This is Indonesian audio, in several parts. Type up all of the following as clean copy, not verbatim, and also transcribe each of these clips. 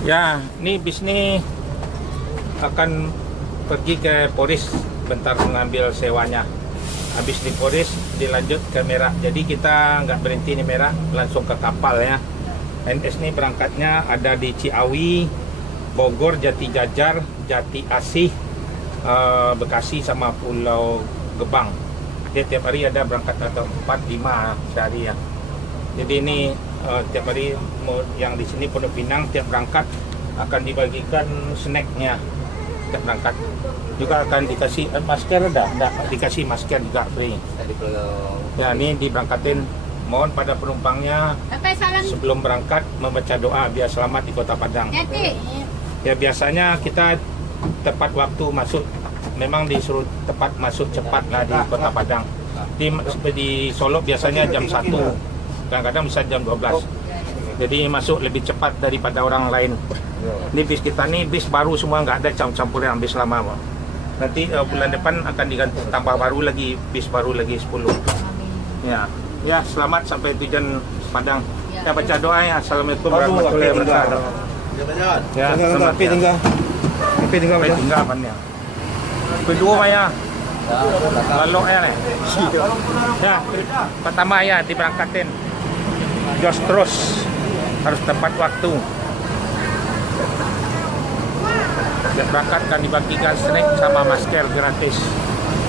Ya, ini bis ini akan pergi ke Poris bentar mengambil sewanya. Habis di Poris dilanjut ke Merak. Jadi kita nggak berhenti di Merak, langsung ke kapal ya. NS ini berangkatnya ada di Ciawi, Bogor, Jati Jajar, Jati Asih, Bekasi sama Pulau Gebang. Dia tiap hari ada berangkat atau 4-5 sehari ya. Jadi ini tiap hari yang di sini Pondok Pinang tiap berangkat akan dibagikan snacknya tiap berangkat. Juga akan dikasih masker, enggak dikasih masker juga free. Ya, ini diberangkatin. Mohon pada penumpangnya sebelum berangkat membaca doa biar selamat di Kota Padang. Ya, biasanya kita tepat waktu masuk. Memang disuruh tepat masuk cepat lah di Kota Padang. Di Solo biasanya jam 1. Kadang-kadang bisa jam 12. Jadi masuk lebih cepat daripada orang lain. Ini bis kita nih bis baru semua, nggak ada campur-campuran bis lama. Nanti bulan depan akan diganti tambah baru lagi, bis baru lagi 10. Ya, selamat sampai tujuan Padang. Ya, baca doa ya. Assalamualaikum warahmatullahi wabarakatuh. Ya, selamat ya. Tinggal apanya? Kedua Maya. Lalu ya nih. Ya, pertama ya diberangkatin. Jos terus harus tepat waktu. Berangkat kan dibagikan snack sama masker gratis.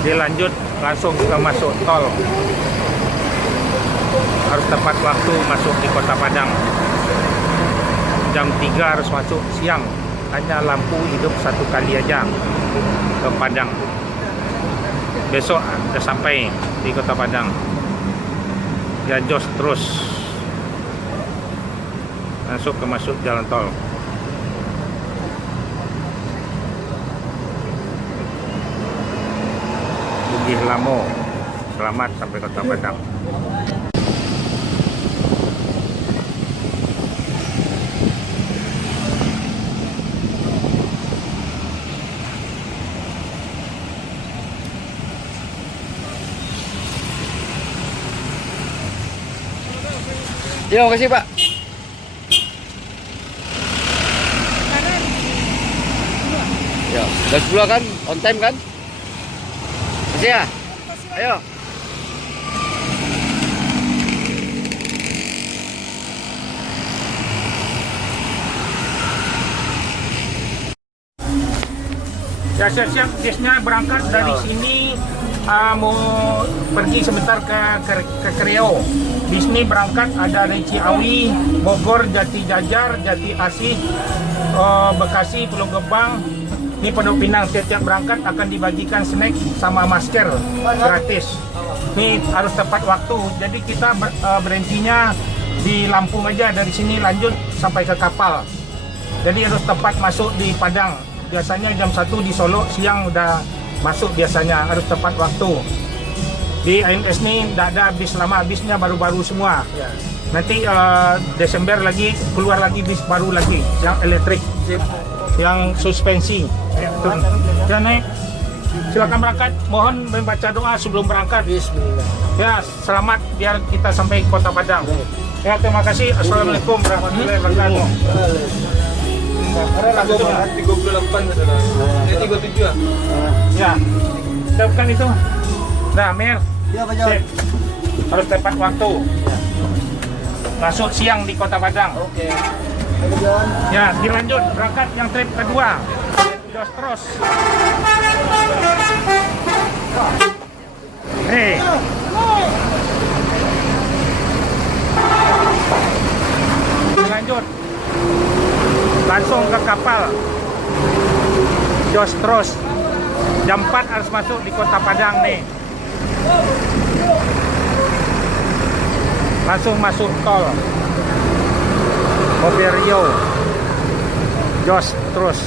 Dilanjut langsung ke masuk tol. Harus tepat waktu masuk di Kota Padang. Jam 3 harus masuk siang. Hanya lampu hidup 1 kali aja ke Padang. Besok sudah sampai di Kota Padang. Ya, jos terus masuk jalan tol. Bugis Lamo. Selamat sampai Kota Padang. Ya, makasih Pak. Ya, udah 10 kan? On time kan? Makasih ya. Ayo. Ya, siap-siap bisnya berangkat dari sini. Mau pergi sebentar ke Riau. Bis ini berangkat ada dari Ciawi, Bogor, Jati Jajar, Jati Asih, Bekasi, Pulau Gebang. Ini Pondok Pinang. Tiap berangkat akan dibagikan snack sama masker gratis. Ini harus tepat waktu. Jadi kita berhentinya di Lampung aja, dari sini lanjut sampai ke kapal. Jadi harus tepat masuk di Padang. Biasanya jam 1 di Solo, siang udah masuk biasanya, harus tepat waktu. Di ANS ini tidak ada bis lama, bisnya baru-baru semua. Nanti Desember lagi keluar lagi bis baru lagi, yang elektrik, yang suspensi. Ya, naik. Silakan berangkat. Mohon membaca doa sebelum berangkat. Bismillah. Ya, selamat biar kita sampai Kota Padang. Ya, terima kasih. Assalamualaikum warahmatullahi wabarakatuh. Karena lagu 38 adalah 37 ya. Ya, siapkan itu. Nah, Mer. Ya, Pak Jod. Sip. Harus tepat waktu. Masuk siang di Kota Padang. Oke. Ya, dilanjut berangkat yang trip kedua. Jos terus. Hei. Dilanjut. Langsung ke kapal. Jos terus. Jam 4 harus masuk di Kota Padang nih. Langsung masuk tol. Mobil Rio. Jos terus.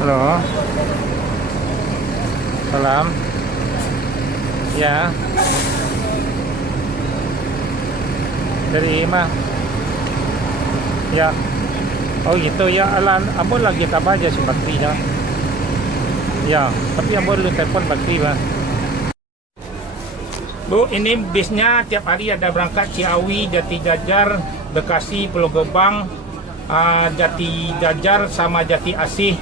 Halo. Salam. Ya. Dari Ima. Ya. Oh gitu ya, alan ambon lagi tabah aja si bakti ya. Ya, tapi ambon lu telepon bakti ba. Bu, ini bisnya tiap hari ada berangkat Ciawi, Jati Jajar, Bekasi, Pulau Gebang, Jati Jajar sama Jati Asih,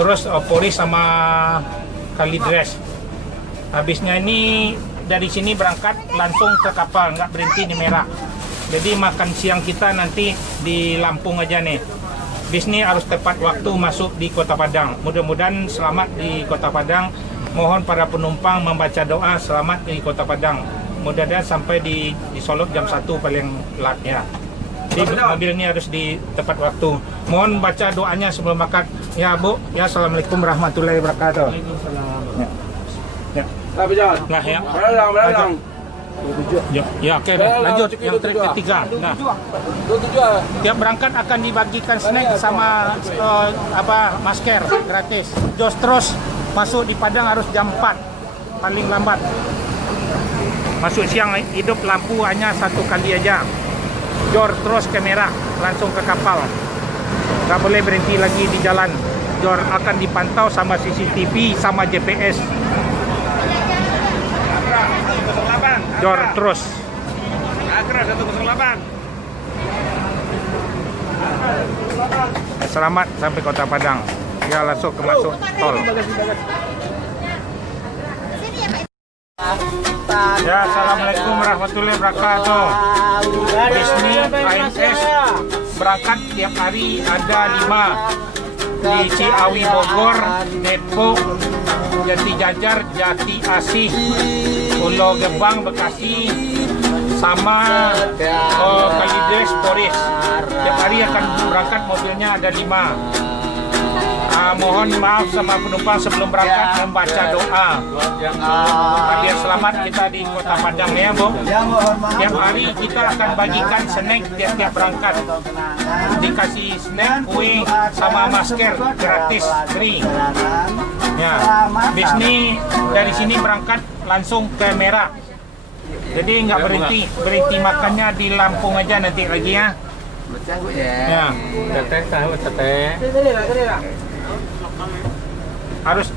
terus Poris sama Kalidres. Habisnya ini dari sini berangkat langsung ke kapal, nggak berhenti di Merak. Jadi makan siang kita nanti di Lampung aja nih. Bis ini harus tepat waktu masuk di Kota Padang. Mudah-mudahan selamat di Kota Padang. Mohon para penumpang membaca doa selamat di Kota Padang. Mudah-mudahan sampai di Solo jam 1 paling lat ya. Jadi mobil ini harus di tepat waktu. Mohon baca doanya sebelum berangkat. Ya Bu, ya Assalamualaikum warahmatullahi wabarakatuh. Ya. Ya. Nah ya. Ya, oke, lanjut yang trip ketiga. Nah, tiap berangkat akan dibagikan snack sama masker gratis. Jos terus masuk di Padang harus jam 4 paling lambat. Masuk siang hidup lampu hanya 1 kali aja. Jor terus ke Merak langsung ke kapal. Nggak boleh berhenti lagi di jalan. Jor akan dipantau sama CCTV sama GPS. Jor terus. Agra 108. Selamat sampai Kota Padang. Ya langsung masuk tol. Ya, Assalamualaikum warahmatullahi wabarakatuh. Bisnis AMS berangkat tiap hari ada 5 di Ciawi Bogor, Depok, Jati Jajar, Jati Asih, Pulau Gebang, Bekasi, sama Kalidres, Poris. Tiap hari akan berangkat mobilnya ada 5. Mohon maaf sama penumpang sebelum berangkat membaca doa. Biar selamat kita di Kota Padang ya Bu. Tiap hari kita akan bagikan snack tiap-tiap berangkat. Dikasih snack, kue, sama masker gratis, free. Ya, bis ini dari sini berangkat langsung ke Merak. Jadi nggak berhenti makannya di Lampung aja nanti lagi ya. Ya, teteh. Harus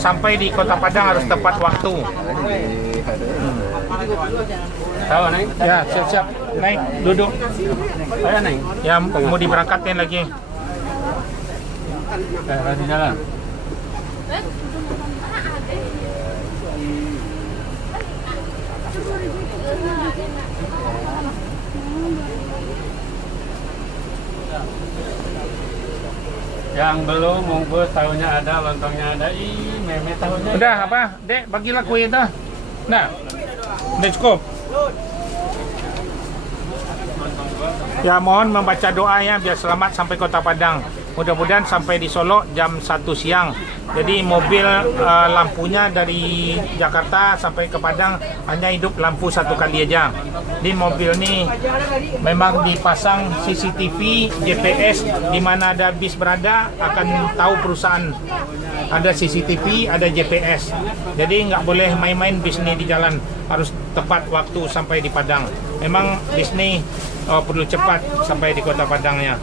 sampai di Kota Padang harus tepat waktu. Tahu Neng? Ya, siap-siap. Naik, duduk. Ayo Neng. Ya, mau diberangkatin lagi. Di jalan. Yang belum bungkus tahunya ada, lontongnya ada. Meme tahunya. Udah apa? Dek, bagilah kue itu. Nah. Udah cukup. Ya, mohon membaca doa ya biar selamat sampai Kota Padang. Mudah-mudahan sampai di Solo jam 1 siang. Jadi mobil lampunya dari Jakarta sampai ke Padang hanya hidup lampu 1 kali aja. Di mobil ini memang dipasang CCTV, GPS, di mana ada bis berada akan tahu perusahaan. Ada CCTV, ada GPS. Jadi nggak boleh main-main bis ini di jalan. Harus tepat waktu sampai di Padang. Memang bis ini perlu cepat sampai di Kota Padangnya.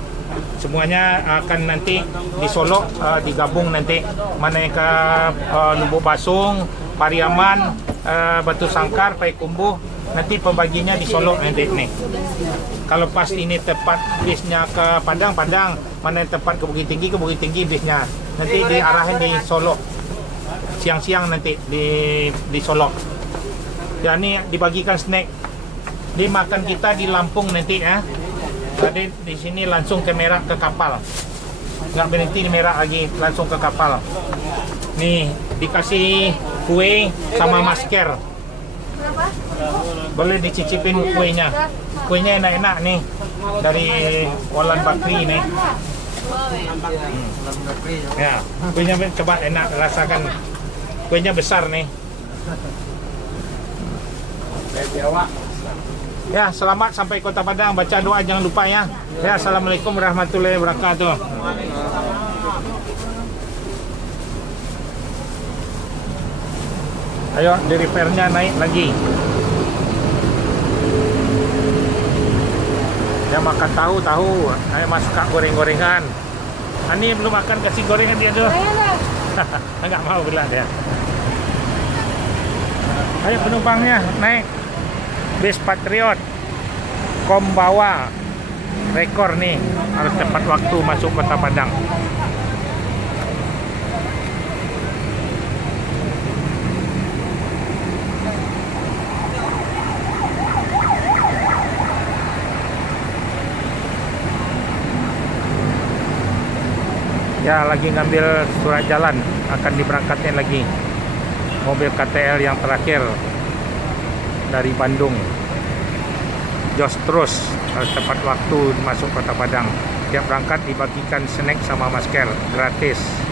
Semuanya akan nanti di Solo digabung nanti, mana yang ke Lubuk Basung, Pariaman, Batu Sangkar, Payakumbuh, nanti pembaginya di Solo nanti nih. Kalau pas ini tepat bisnya ke Padang, mana yang tepat ke Bukit Tinggi bisnya. Nanti diarahin di Solo. Siang-siang nanti di Solo. Ya ini dibagikan snack. Dimakan kita di Lampung nanti ya. Tadi di sini langsung ke Merak ke kapal. Nggak berhenti di Merak lagi, langsung ke kapal. Nih, dikasih kue sama masker. Boleh dicicipin kuenya. Kuenya enak-enak nih. Dari Walan Bakri nih. Ya, kuenya coba enak, rasakan. Kuenya besar nih. Ya, selamat sampai Kota Padang. Baca doa jangan lupa ya. Ya, Assalamualaikum warahmatullahi wabarakatuh. Ayo, di repairnya naik lagi. Ya, makan tahu. Ayo masak goreng-gorengan. Ani belum makan, kasih gorengan dia dulu. Enggak mau bilang dia. Ayo penumpangnya naik bis Patriot. Kombawa rekor nih, harus tepat waktu masuk Kota Padang. Ya, lagi ngambil surat jalan, akan diberangkatnya lagi mobil KTL yang terakhir dari Bandung. Jos terus, harus tepat waktu masuk Kota Padang. Tiap berangkat dibagikan snack sama masker gratis.